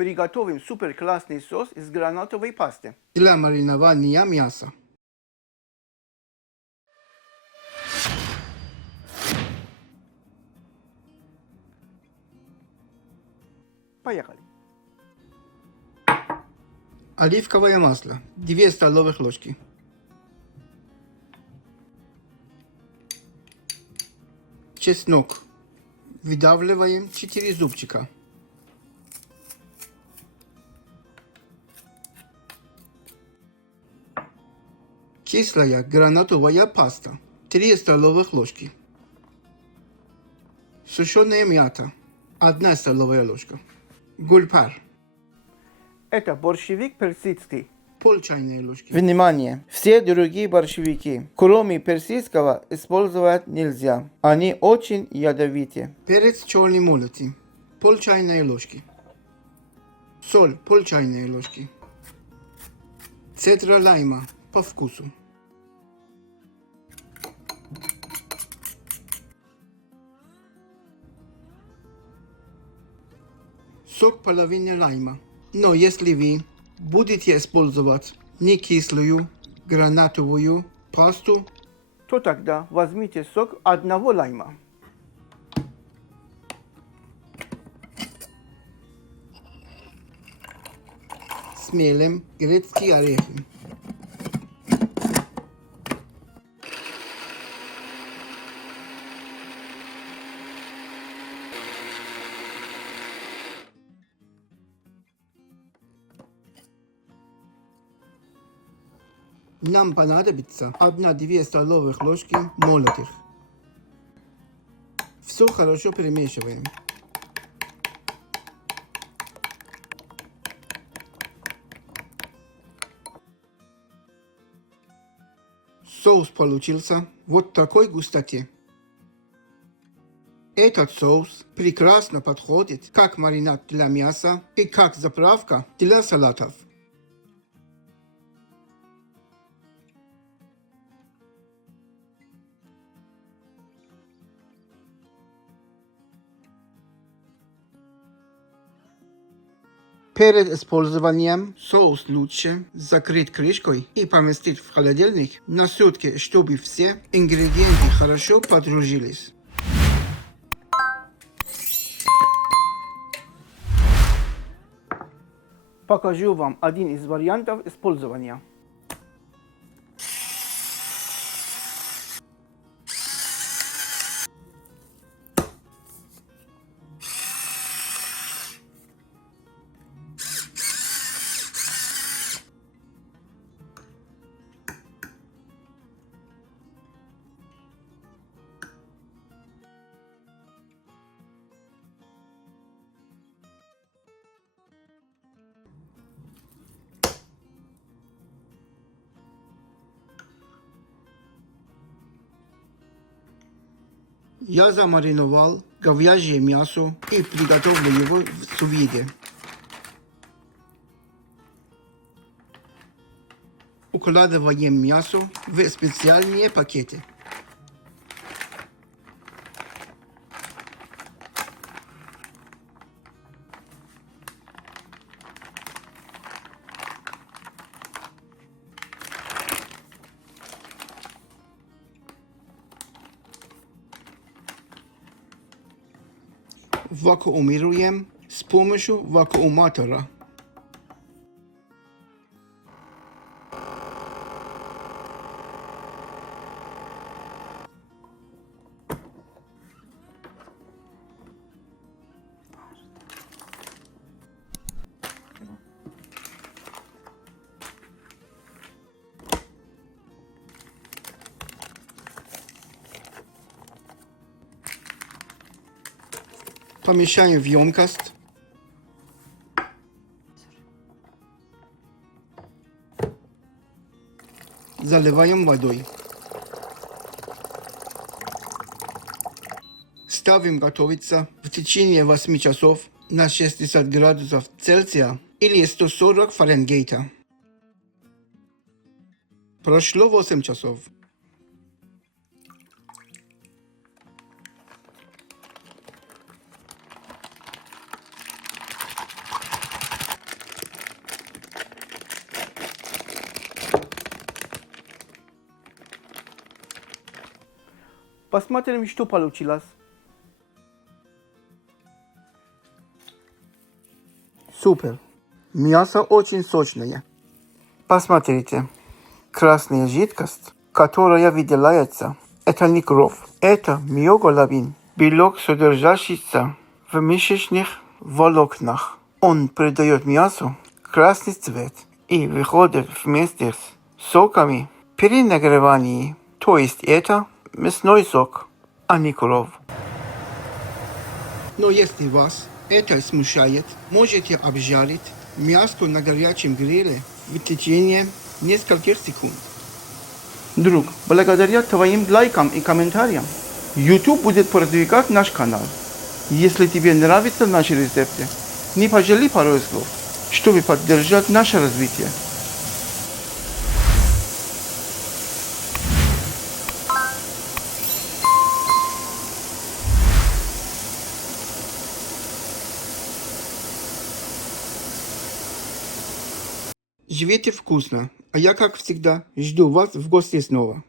Приготовим супер классный сос из гранатовой пасты. Для маринования мяса. Поехали. Оливковое масло 2 столовых ложки. Чеснок. Выдавливаем 4 зубчика. Кислая гранатовая паста 3 столовых ложки. Сушеная мята 1 столовая ложка. Гульпар Это борщевик персидский. пол чайной ложки. Внимание! Все другие борщевики, кроме персидского, использовать нельзя. Они очень ядовитые. Перец черный молотый пол чайной ложки. Соль пол чайной ложки. Цедра лайма по вкусу. Сок половины лайма. Но если вы будете использовать не кислую гранатовую пасту, То тогда возьмите сок одного лайма. смелым грецкие орехи. Нам понадобится 1-2 столовых ложки молотых. Все хорошо перемешиваем. Соус получился вот такой густоте. Этот соус прекрасно подходит как маринад для мяса и как заправка для салатов. Перед использованием соус лучше закрыть крышкой и поместить в холодильник на сутки, чтобы все ингредиенты хорошо подружились. Покажу вам один из вариантов использования. Я замариновал говяжье мясо и приготовлю его в сувиде. Укладываем мясо в специальные пакеты. Вакуумируем с помощью вакууматора. Помещаем в емкость. Заливаем водой. Ставим готовиться в течение 8 часов на 60 градусов Цельсия или 140 Фаренгейта. Прошло 8 часов. Посмотрим, что получилось. Супер. Мясо очень сочное. Посмотрите. Красная жидкость, которая выделяется, это не кровь. Это миоглобин. Белок, содержащийся в мышечных волокнах. Он придает мясу красный цвет и выходит вместе с соками при нагревании. То есть это мясной сок, а не кровь. Но если вас это смущает, можете обжарить мясо на горячем гриле в течение нескольких секунд. Друг, благодаря твоим лайкам и комментариям, YouTube будет продвигать наш канал. Если тебе нравятся наши рецепты, не пожалей пару слов, чтобы поддержать наше развитие. Живите вкусно, а я, как всегда, жду вас в гости снова.